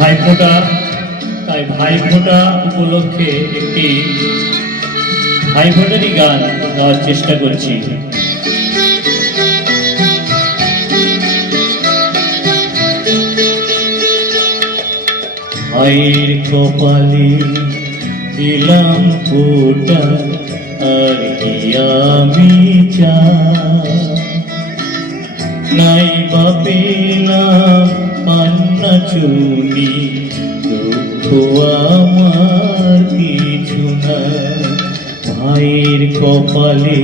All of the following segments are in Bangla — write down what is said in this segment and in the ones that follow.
ভাইফোঁটা তাই ভাইফোঁটা উপলক্ষে একটি ভাইফোঁটারই গান গাওয়ার চেষ্টা করছি। ভাইয়ের কপালে দিলাম ফোটা আর কি আমি চাই? নাই বা পেলাম পান্না চুনি, দুঃখ আমার কিছু না ভাইয়ের কপালে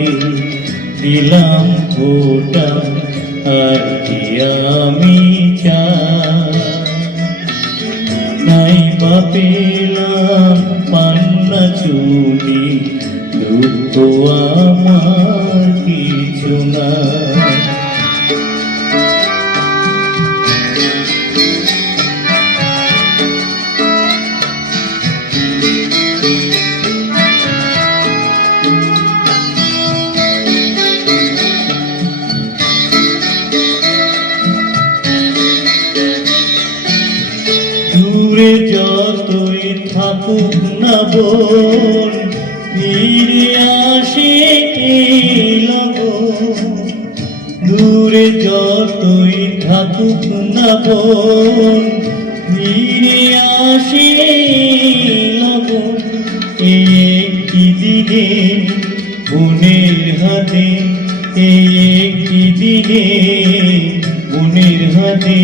দিলাম ফোটা, আর কি আমি নাই বা পেলাম পান্না চুনি দূরে যতই থাকুক না বোন ফিরে আসে লগন। দূরে যতই থাকুক না বোন ফিরে আসে লগন। এই দিনে বোনের হাতে একটি দিনে বোনের হাতে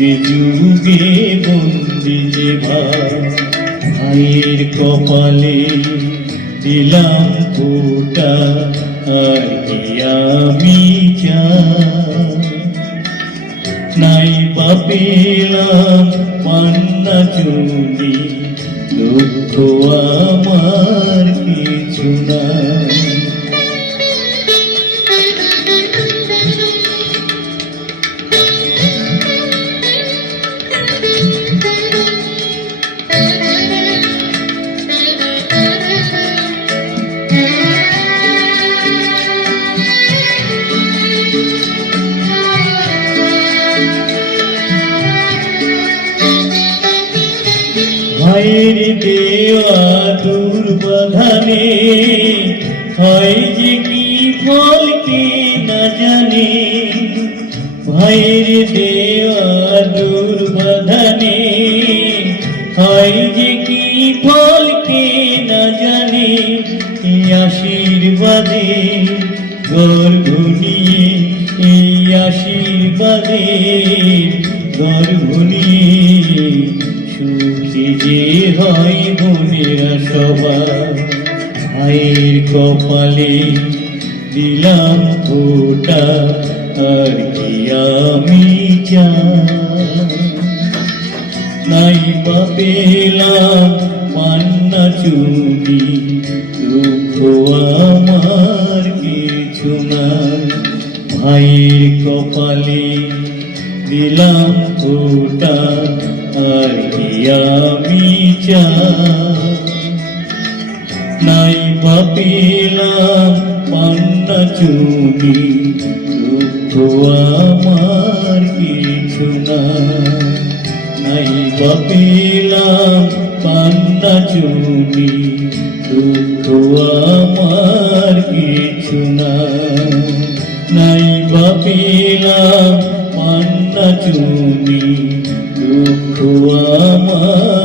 যুগে যুগে বন্দি যে ভাই ভাইয়ের কপালে দিলাম ফোটা, আর কি আমি নাই বা পান্না চুনি ভাইয়ের দেওয়া দুর্বাধানে হয় যে কি ফল কে না জানে ভাইয়ের দেওয়া দুর্বাধানে হয় যে কি ফল কে না জানে আশীর্বাদে এই আশীর্বাদে যে হয় বোনেরা সবাই ভাইয়ের কপালে দিলাম ফোটা, আর কি আমি নাই বা পেলাম পান্না চুনি দুঃখ আমার কিছু নাই। ভাইয়ের কপালে দিলাম ফোটা আর কি আমি নাই বা পেলাম পান্না চুনি, দুঃখ আমার কিছু নাই নাই বা পেলাম পান্না চুনি, দুঃখ আমার কিছু নাই নাই বা পেলাম পান্না চুনি দুঃখ আমার।